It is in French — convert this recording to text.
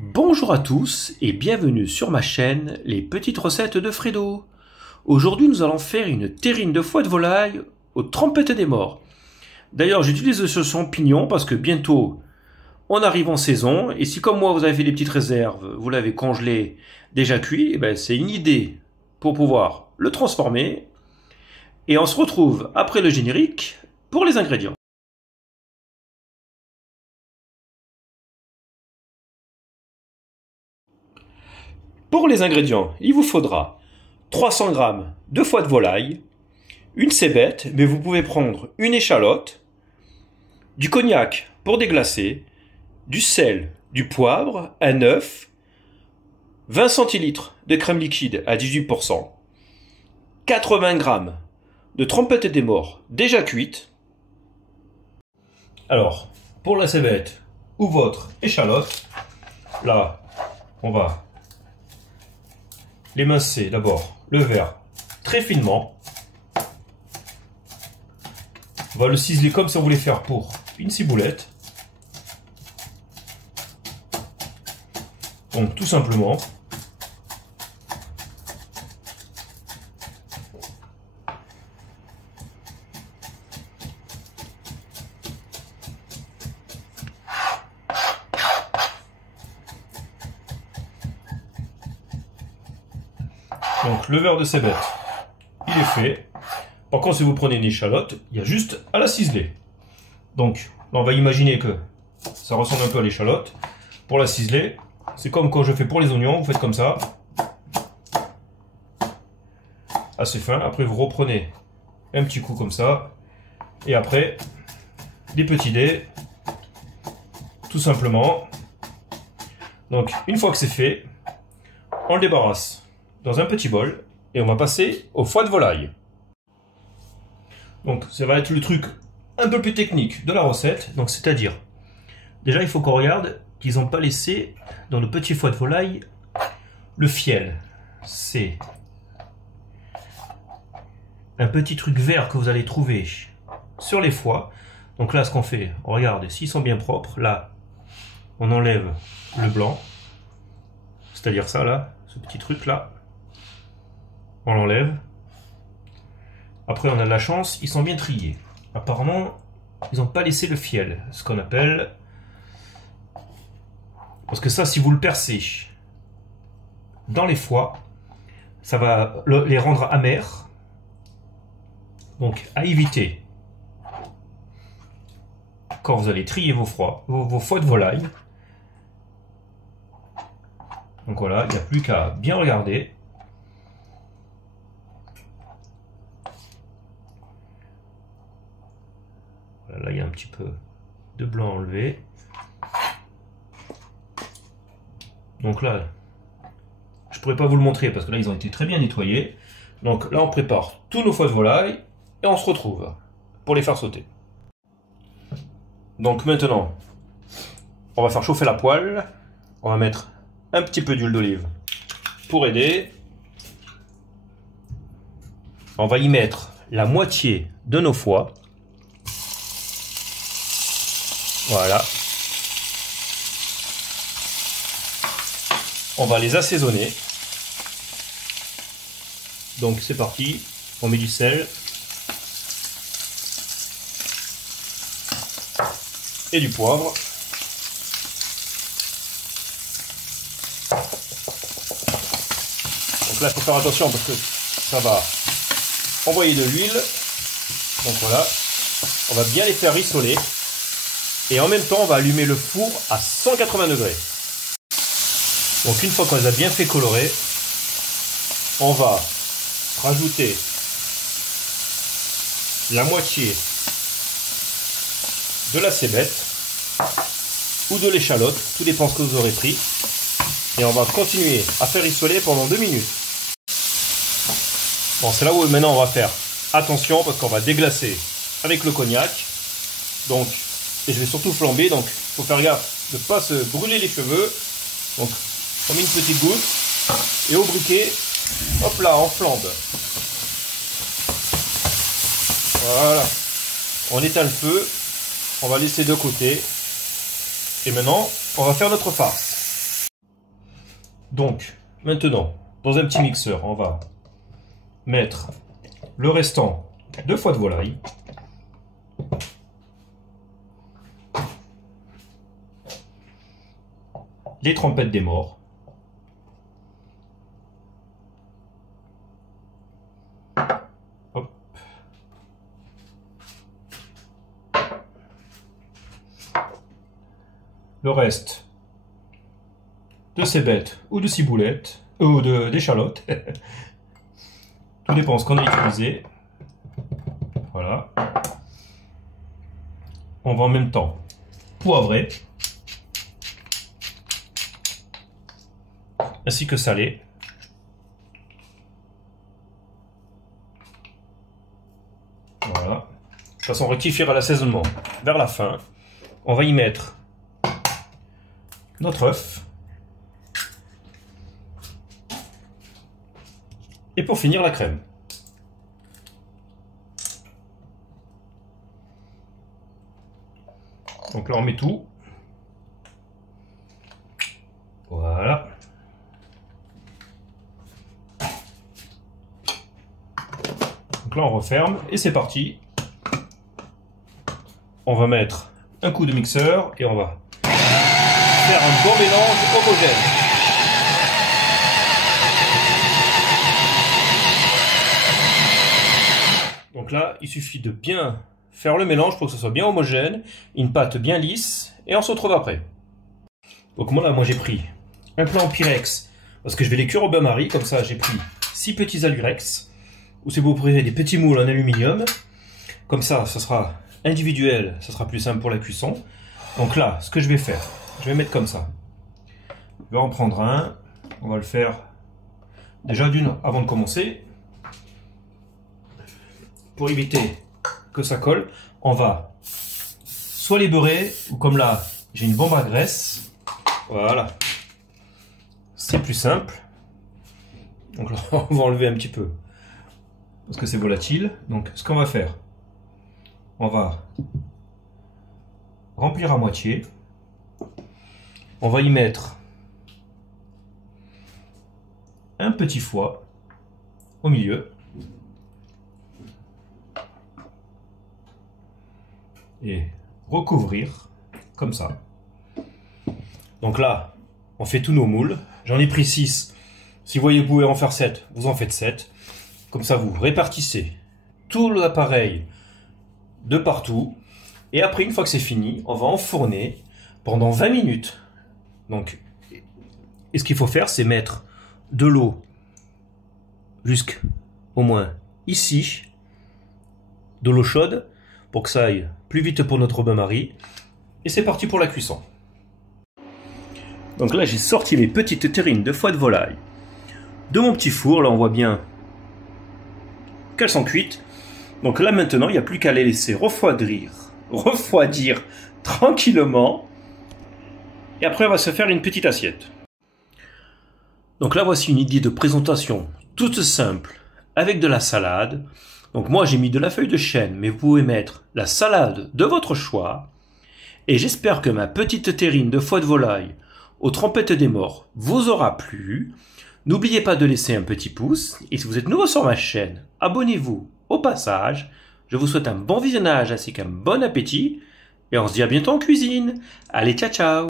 Bonjour à tous et bienvenue sur ma chaîne Les Petites Recettes de Fredo. Aujourd'hui nous allons faire une terrine de foie de volaille aux trompettes des morts. D'ailleurs j'utilise ce champignon parce que bientôt on arrive en saison et si comme moi vous avez fait des petites réserves, vous l'avez congelé déjà cuit, eh ben, c'est une idée pour pouvoir le transformer. Et on se retrouve après le générique pour les ingrédients. Pour les ingrédients, il vous faudra 300 g de foie de volaille, une cébette, mais vous pouvez prendre une échalote, du cognac pour déglacer, du sel, du poivre, un œuf, 20 centilitres de crème liquide à 18%, 80 g de trompettes des morts déjà cuites. Alors, pour la cébette ou votre échalote, là, on va l'émincer d'abord le verre très finement. On va le ciseler comme si on voulait faire pour une ciboulette. Donc tout simplement. Donc le verre de cébette, il est fait. Par contre, si vous prenez une échalote, il y a juste à la ciseler. Donc, on va imaginer que ça ressemble un peu à l'échalote. Pour la ciseler, c'est comme quand je fais pour les oignons, vous faites comme ça. Assez fin. Après, vous reprenez un petit coup comme ça. Et après, des petits dés. Tout simplement. Donc, une fois que c'est fait, on le débarrasse dans un petit bol et on va passer au foie de volaille. Donc ça va être le truc un peu plus technique de la recette. Donc c'est-à-dire, déjà il faut qu'on regarde qu'ils n'ont pas laissé dans le petit foie de volaille le fiel. C'est un petit truc vert que vous allez trouver sur les foies. Donc là ce qu'on fait, on regarde s'ils sont bien propres. Là on enlève le blanc, c'est-à-dire ça là, ce petit truc là. On l'enlève. Après, on a de la chance, ils sont bien triés. Apparemment, ils n'ont pas laissé le fiel, ce qu'on appelle... Parce que ça, si vous le percez dans les foies, ça va les rendre amers. Donc, à éviter quand vous allez trier vos foies de volaille. Donc voilà, il n'y a plus qu'à bien regarder. Là, il y a un petit peu de blanc enlevé. Donc là, je ne pourrais pas vous le montrer parce que là, ils ont été très bien nettoyés. Donc là, on prépare tous nos foies de volaille et on se retrouve pour les faire sauter. Donc maintenant, on va faire chauffer la poêle. On va mettre un petit peu d'huile d'olive pour aider. On va y mettre la moitié de nos foies. Voilà. On va les assaisonner. Donc c'est parti. On met du sel. Et du poivre. Donc là il faut faire attention parce que ça va envoyer de l'huile. Donc voilà. On va bien les faire rissoler. Et en même temps, on va allumer le four à 180 degrés. Donc une fois qu'on les a bien fait colorer, on va rajouter la moitié de la cébette ou de l'échalote, tout dépend ce que vous aurez pris. Et on va continuer à faire rissoler pendant 2 minutes. Bon, c'est là où maintenant on va faire attention parce qu'on va déglacer avec le cognac. Donc, et je vais surtout flamber, donc il faut faire gaffe de ne pas se brûler les cheveux. Donc on met une petite goutte et au briquet, hop là, on flambe. Voilà. On éteint le feu, on va laisser de côté. Et maintenant, on va faire notre farce. Donc, maintenant, dans un petit mixeur, on va mettre le restant de foie de volaille. Les trompettes des morts. Hop. Le reste de ces bêtes ou de ciboulettes ou d'échalotes. Tout dépend de ce qu'on a utilisé. Voilà. On va en même temps poivrer ainsi que saler. Voilà. De toute façon, on rectifiera l'assaisonnement vers la fin. On va y mettre notre œuf. Et pour finir, la crème. Donc là, on met tout. Voilà. Donc là, on referme et c'est parti. On va mettre un coup de mixeur et on va faire un bon mélange homogène. Donc là, il suffit de bien faire le mélange pour que ce soit bien homogène, une pâte bien lisse, et on se retrouve après. Donc moi j'ai pris un plat en Pyrex, parce que je vais les cuire au bain-marie, comme ça j'ai pris 6 petits alurex, ou si vous préférez des petits moules en aluminium, comme ça sera individuel, ça sera plus simple pour la cuisson. Donc là, ce que je vais faire, je vais mettre comme ça. Je vais en prendre un, on va le faire déjà d'une avant de commencer. Pour éviter que ça colle, on va soit les beurrer, ou comme là, j'ai une bombe à graisse. Voilà. C'est plus simple. Donc là, on va enlever un petit peu, parce que c'est volatile. Donc, ce qu'on va faire, on va remplir à moitié. On va y mettre un petit foie au milieu. Et recouvrir comme ça. Donc là, on fait tous nos moules. J'en ai pris 6. Si vous voyez que vous pouvez en faire 7, vous en faites 7. Comme ça, vous répartissez tout l'appareil de partout. Et après, une fois que c'est fini, on va enfourner pendant 20 minutes. Donc, et ce qu'il faut faire, c'est mettre de l'eau jusqu'au moins ici, de l'eau chaude, pour que ça aille plus vite pour notre bain-marie. Et c'est parti pour la cuisson. Donc là, j'ai sorti mes petites terrines de foie de volaille de mon petit four. Là, on voit bien qu'elles sont cuites. Donc là, maintenant, il n'y a plus qu'à les laisser refroidir tranquillement. Et après, on va se faire une petite assiette. Donc là, voici une idée de présentation toute simple avec de la salade. Donc moi, j'ai mis de la feuille de chêne, mais vous pouvez mettre la salade de votre choix. Et j'espère que ma petite terrine de foie de volaille aux trompettes des morts vous aura plu. N'oubliez pas de laisser un petit pouce. Et si vous êtes nouveau sur ma chaîne, abonnez-vous au passage. Je vous souhaite un bon visionnage ainsi qu'un bon appétit. Et on se dit à bientôt en cuisine. Allez, ciao ciao!